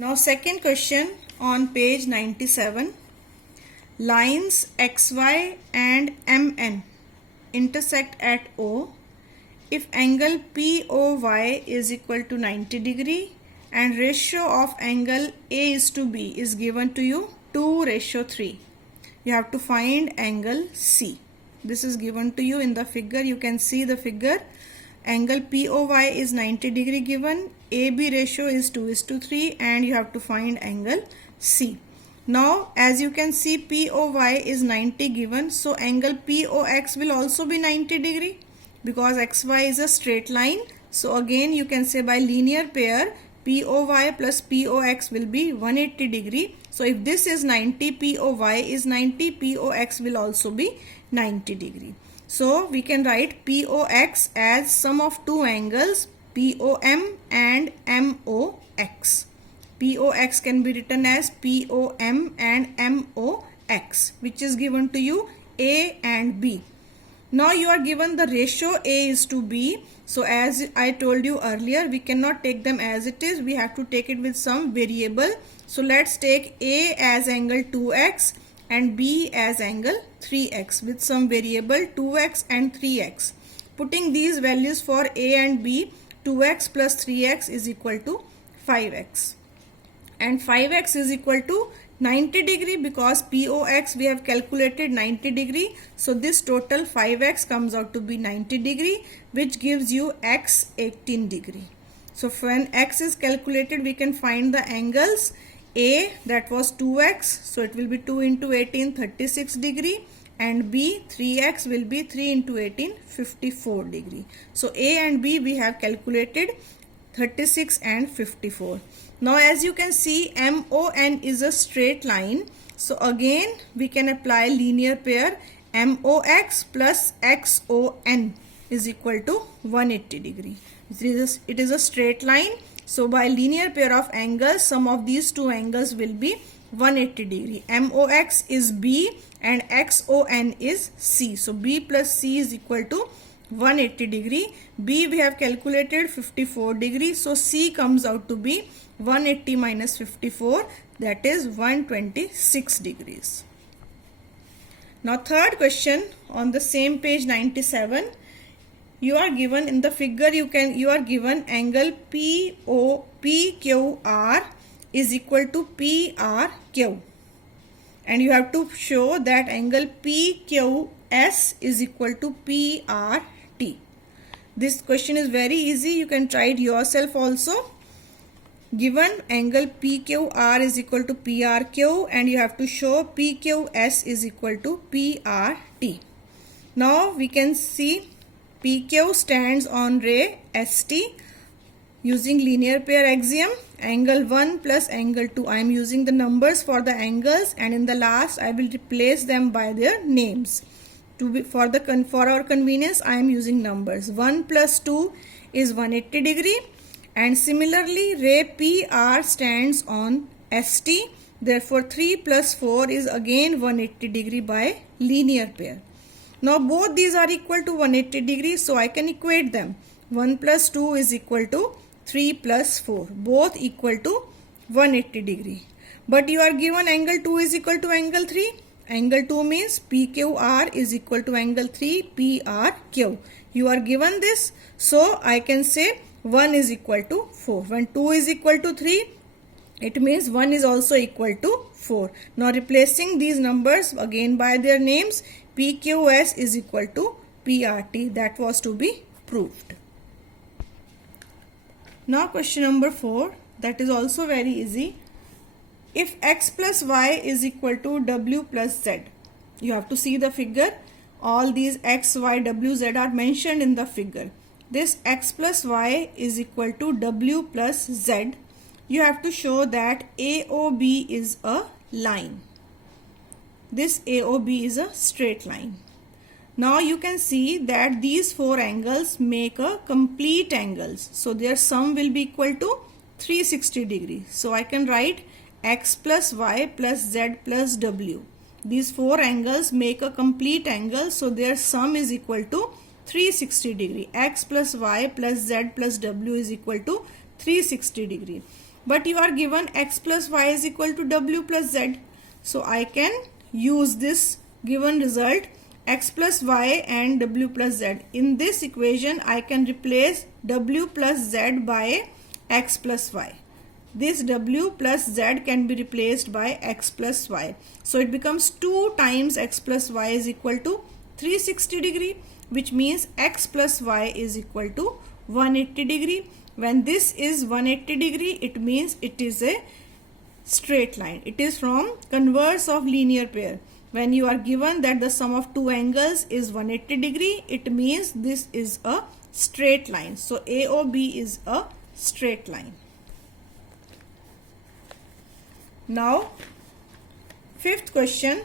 Now second question on page 97. Lines XY and MN intersect at O if angle POY is equal to 90 degree and ratio of angle A is to B is given to you 2:3. You have to find angle C. This is given to you in the figure. You can see the figure. Angle POY is 90 degree given, AB ratio is 2:3 and you have to find angle C. Now as you can see POY is 90 given, so angle POX will also be 90 degree because XY is a straight line. So again you can say by linear pair POY plus POX will be 180 degree. So if this is 90, POY is 90, POX will also be 90 degree. So we can write POX as sum of two angles POM and MOX. POX can be written as POM and MOX, which is given to you A and B. Now you are given the ratio A is to B. So as I told you earlier, we cannot take them as it is. We have to take it with some variable. So let's take A as angle 2x and B as angle 3x with some variable 2x and 3x. Putting these values for A and B, 2x plus 3x is equal to 5x. And 5x is equal to 90 degree because POX we have calculated 90 degree. So this total 5x comes out to be 90 degree, which gives you x 18 degree. So when x is calculated, we can find the angles. A, that was 2x, so it will be 2 into 18, 36 degree, and B, 3x will be 3 into 18, 54 degree. So A and B we have calculated 36 and 54. Now as you can see, MON is a straight line. So again we can apply linear pair. MOX plus XON is equal to 180 degree. It is a straight line. So by linear pair of angles, sum of these two angles will be 180 degree. MOX is B and XON is C. So B plus C is equal to 180 degree. B we have calculated 54 degree. So C comes out to be 180 minus 54, that is 126 degrees. Now third question on the same page 97. You are given in the figure, you are given angle PQR is equal to PRQ, and you have to show that angle PQS is equal to PRT. This question is very easy. You can try it yourself also. Given angle PQR is equal to PRQ and you have to show PQS is equal to PRT. Now we can see PQ stands on ray ST. Using linear pair axiom, angle 1 plus angle 2. I am using the numbers for the angles, and in the last I will replace them by their names. For our convenience, I am using numbers. 1 plus 2 is 180 degree, and similarly ray PR stands on ST. Therefore 3 plus 4 is again 180 degree by linear pair. Now both these are equal to 180 degrees, so I can equate them. 1 plus 2 is equal to 3 plus 4, both equal to 180 degree. But you are given angle 2 is equal to angle 3. Angle 2 means PQR is equal to angle 3 PRQ. You are given this, so I can say 1 is equal to 4. When 2 is equal to 3, it means 1 is also equal to 4. Now replacing these numbers again by their names, PQS is equal to PRT. That was to be proved. Now question number 4, that is also very easy. If x plus y is equal to w plus z, you have to see the figure. All these x, y, w, z are mentioned in the figure. This x plus y is equal to w plus z. You have to show that AOB is a line. This AOB is a straight line. Now you can see that these four angles make a complete angles. So their sum will be equal to 360 degrees. So I can write x plus y plus z plus w. These four angles make a complete angle. So their sum is equal to 360 degree. X plus y plus z plus w is equal to 360 degree. but you are given x plus y is equal to w plus z. So I can use this given result x plus y and w plus z. In this equation I can replace w plus z by x plus y. This w plus z can be replaced by x plus y. So it becomes 2 times x plus y is equal to 360 degree, which means x plus y is equal to 180 degree. When this is 180 degree, it means it is a straight line. It is from converse of linear pair. When you are given that the sum of two angles is 180 degree, it means this is a straight line. So AOB is a straight line. Now, fifth question.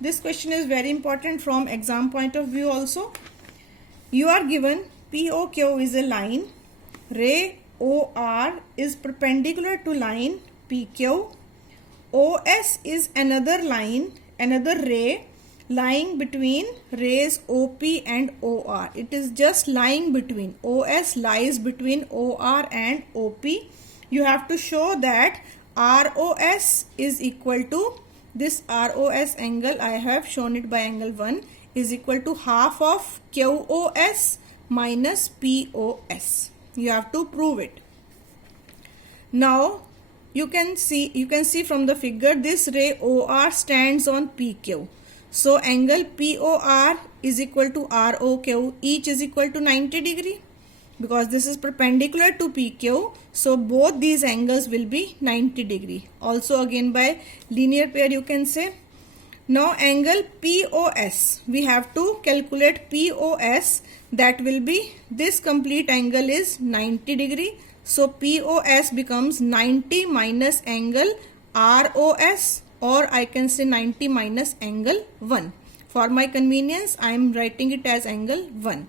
This question is very important from exam point of view also. You are given POQ is a line, ray OR is perpendicular to line PQ, OS is another line, another ray lying between rays OP and OR. It is just lying between. OS lies between OR and OP. You have to show that ROS is equal to this ROS angle, I have shown it by angle 1, is equal to half of QOS minus POS. You have to prove it. Now you can see from the figure this ray OR stands on PQ. So angle POR is equal to ROQ, each is equal to 90 degree. Because this is perpendicular to PQ, so both these angles will be 90 degree. Also again by linear pair you can say. Now angle POS, we have to calculate POS, that will be, this complete angle is 90 degree. So POS becomes 90 minus angle ROS, or I can say 90 minus angle 1. For my convenience I am writing it as angle 1.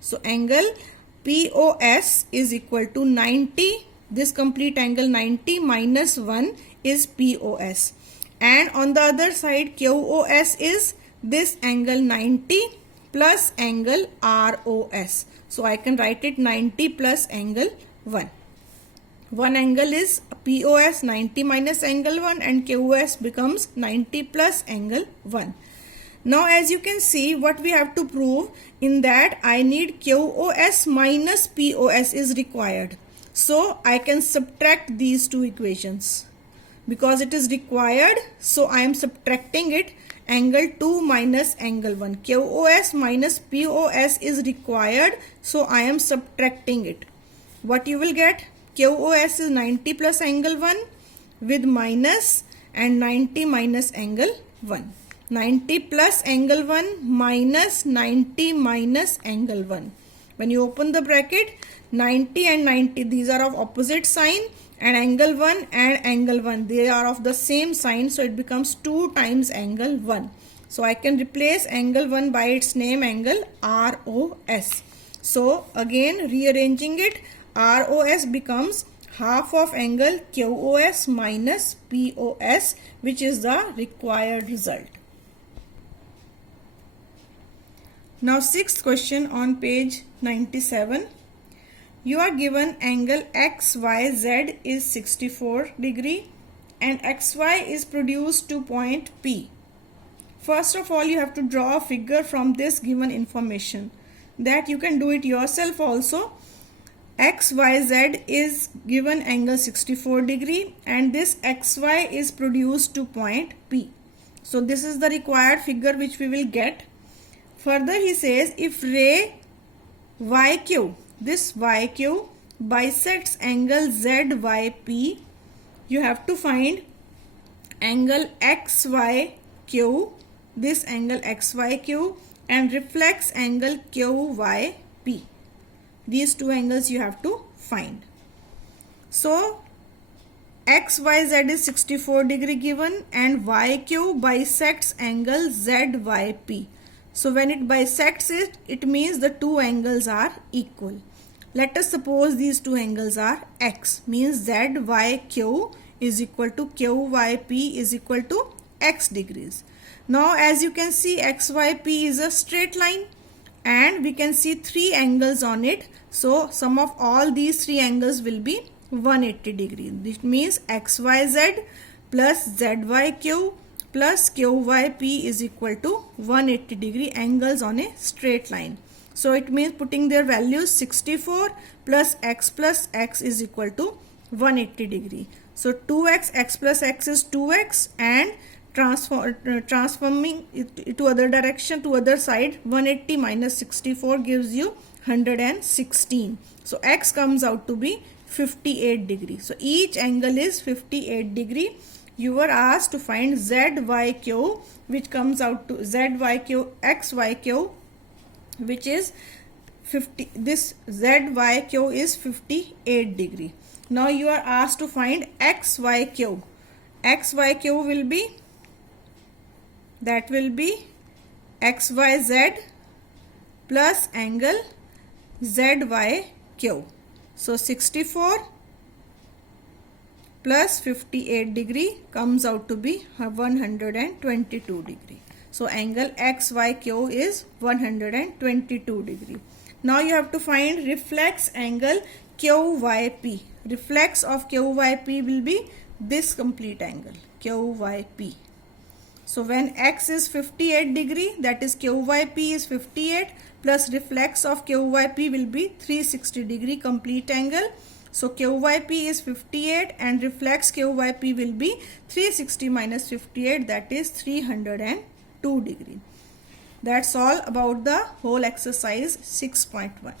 So angle POS is equal to 90, this complete angle 90 minus 1 is POS. And on the other side QOS is this angle 90 plus angle ROS. So I can write it 90 plus angle 1. One angle is POS 90 minus angle 1 and QOS becomes 90 plus angle 1. Now as you can see, what we have to prove in that, I need QOS minus POS is required. So I can subtract these two equations. Because it is required, so I am subtracting it, angle 2 minus angle 1. QOS minus POS is required, so I am subtracting it. What you will get? QOS is 90 plus angle 1 with minus and 90 minus angle 1. 90 plus angle 1 minus 90 minus angle 1. When you open the bracket, 90 and 90, these are of opposite sign, and angle 1 and angle 1, they are of the same sign, so it becomes 2 times angle 1. So I can replace angle 1 by its name, angle ROS. So again rearranging it, ROS becomes half of angle QOS minus POS, which is the required result. Now sixth question on page 97. You are given angle XYZ is 64 degree and XY is produced to point P. First of all, you have to draw a figure from this given information. That you can do it yourself also. XYZ is given angle 64 degree and this XY is produced to point P. So this is the required figure which we will get. Further he says, if ray YQ, this YQ bisects angle ZYP, you have to find angle XYQ, this angle XYQ, and reflects angle QYP. These two angles you have to find. So XYZ is 64 degree given and YQ bisects angle ZYP. So when it bisects it, it means the two angles are equal. Let us suppose these two angles are X, means ZYQ is equal to QYP is equal to X degrees. Now as you can see, XYP is a straight line and we can see three angles on it. So sum of all these three angles will be 180 degree. This means XYZ plus ZYQ plus QYP is equal to 180 degree angles on a straight line. So it means putting their values 64 plus X is equal to 180 degree. So 2x, x plus x is 2x, and transforming it to other direction, to other side, 180 minus 64 gives you 116. So x comes out to be 58 degree. So each angle is 58 degree. You were asked to find ZYQ, which comes out to ZYQ XYQ, which is 50. This ZYQ is 58 degree. Now you are asked to find XYQ. XYQ will be, that will be XYZ plus angle ZYQ. So 64 plus 58 degree comes out to be 122 degree. So angle XYQ is 122 degree. Now you have to find reflex angle QYP. Reflex of QYP will be this complete angle QYP. So when X is 58 degree, that is QYP is 58, plus reflex of QYP will be 360 degree complete angle. So QYP is 58 and reflex QYP will be 360 minus 58, that is 302 degree. That's all about the whole exercise 6.1.